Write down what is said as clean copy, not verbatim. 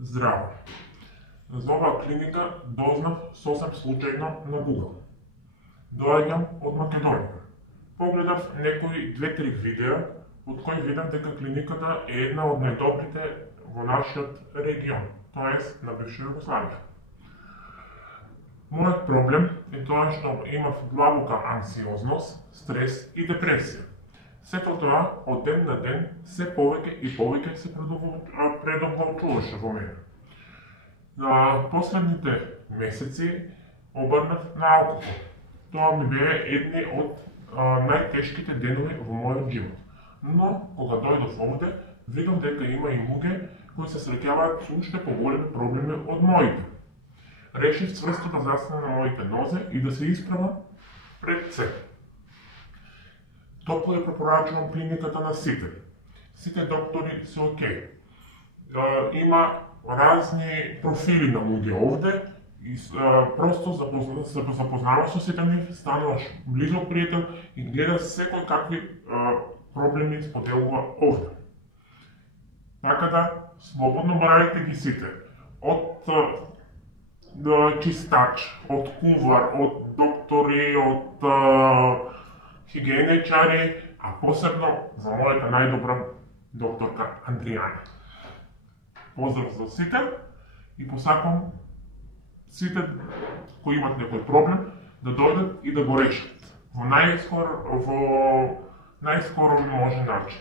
Здраво! За оваа клиника дознав сосем случајно на Google. Доаѓам од Македонија. Погледав некои 2-3 видеа, од кои видав дека клиниката е една од најдобрите во нашиот регион, тоест на бивша Југославија. Мојот проблем е тоа што имав длабока анксиозност, стрес и депресија. Сето тоа од ден на ден се повеќе и повеќе се предоблачуваше во мене. На последните месеци обрнав на алкохол. Тоа ми беа едни од најтешките денови во мојот живот. Но кога дојдов овде, видов дека има и луѓе кои се среќаваат со уште поголеми проблеми од моите. Решив цврсто да застанам на моите нозе и да се исправам пред себе. Топло ја препорачувам клиниката на сите. Сите доктори се окей. Има разни профили на луѓе овде и просто се запознаваш со сите нив, стануваш близок пријател и гледаш секој какви проблеми споделува овде. Така да, слободно барајте ги сите. Од чистач, од кувар, од доктори, од хигиеничари, а посебно за мојата најдобра докторка Андријана. Поздрав за сите и посакам сите кои имат некој проблем да дојдат и да го решат во најскоро може начин.